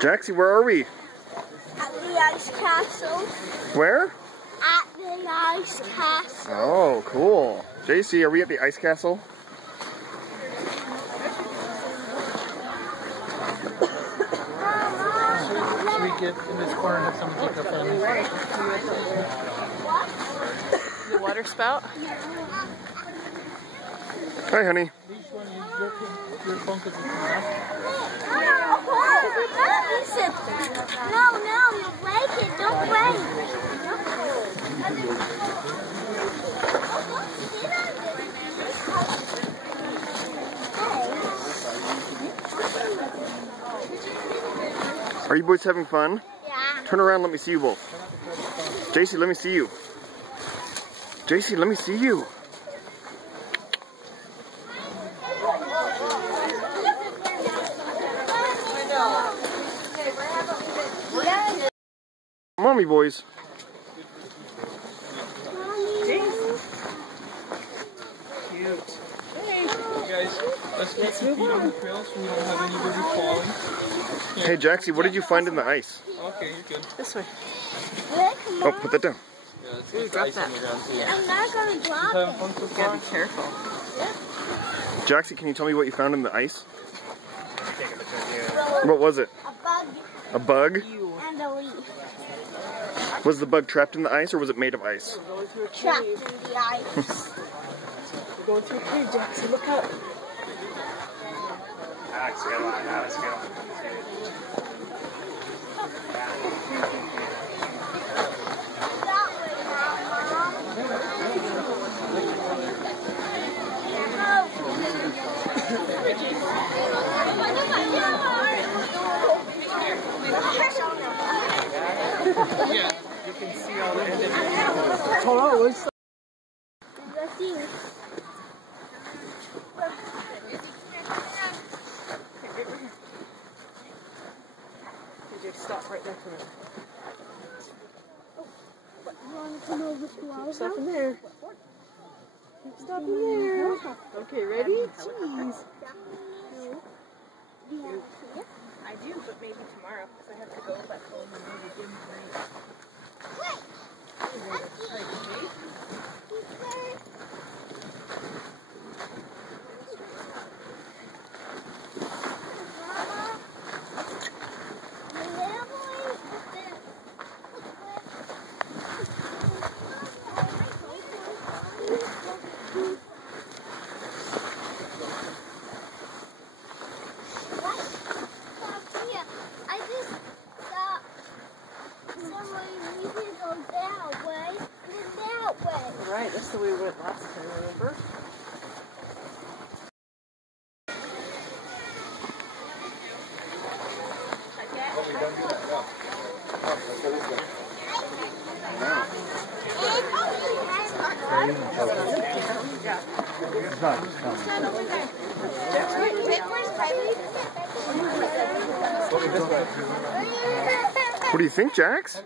Jaxie, where are we? At the ice castle. Where? At the ice castle. Oh, cool. JC, are we at the ice castle? Should we get in this corner and have someone take our phone? What? The water spout? Hi, honey. Each one, your phone could be No, you break it. Don't break. Are you boys having fun? Yeah. Turn around, let me see you both. JC, let me see you. JC, let me see you. Mommy boys. Cute. Guys, let's get some feet on the trail so we don't have anybody falling. Hey, Jaxie, what did you find in the ice? Okay, you're good. This way. Oh, put that down. Yeah, let's Ooh, get drop ice that. on the ground too. I'm not going to drop Having it. fun so You far? gotta be careful. Jaxie, can you tell me what you found in the ice? There What was it? a bug A bug? and a leaf Was the bug trapped in the ice or was it made of ice? trapped in the ice. We're going through a cave, Jackson. Look up. Yeah. You can see all the engine. Hello, what's Let's see. Did you stop right there for a minute? You want to come over to our Stop house? in there. Stop in there. Okay, ready? Cheese. I do, but maybe tomorrow because I have to go back home and maybe give Wait. I just thought somebody needed to go that way and that way. Right, that's the way we went last time, remember? What do you think, Jax?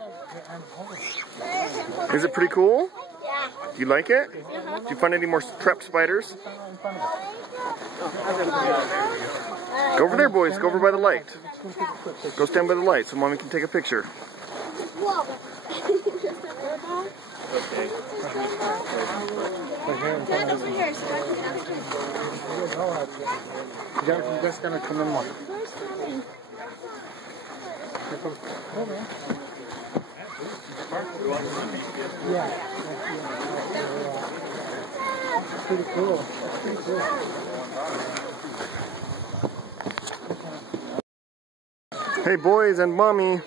Is it pretty cool? Yeah. Do you like it? Did you find any more trapped spiders? Go over there, boys. Go over by the light. Go stand by the light so Mommy can take a picture. Whoa. Stand over here so I can have a picture. You guys gotta come in more. Where's Mommy? Yeah. Pretty cool. Hey, boys and Mommy.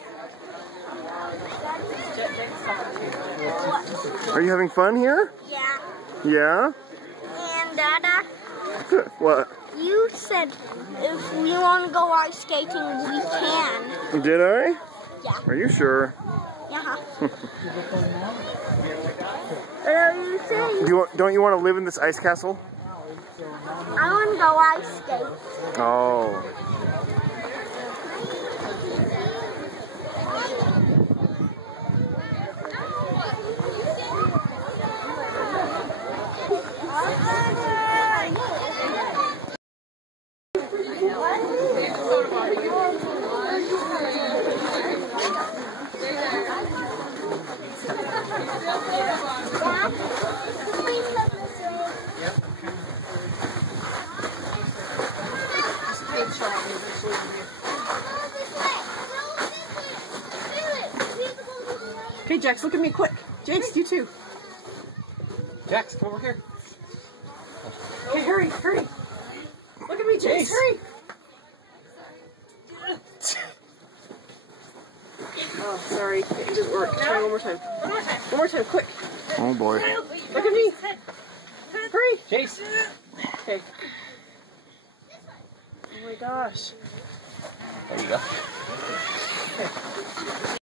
Are you having fun here? Yeah. Yeah? And Dada, What? you said if we want to go ice skating, we can. Did I? Yeah. Are you sure? Yeah. What are you saying? Don't you want to live in this ice castle? I want to go ice skating. Oh. Okay, Jax, look at me quick. Jax, you too. Jax, come over here. Okay, hurry, hurry. Look at me, Jax, hurry. Oh, sorry. It didn't work. Try one more time. One more time, quick. Oh boy. Look at me. Hurry. Chase. Okay. Oh my gosh. There you go. Okay.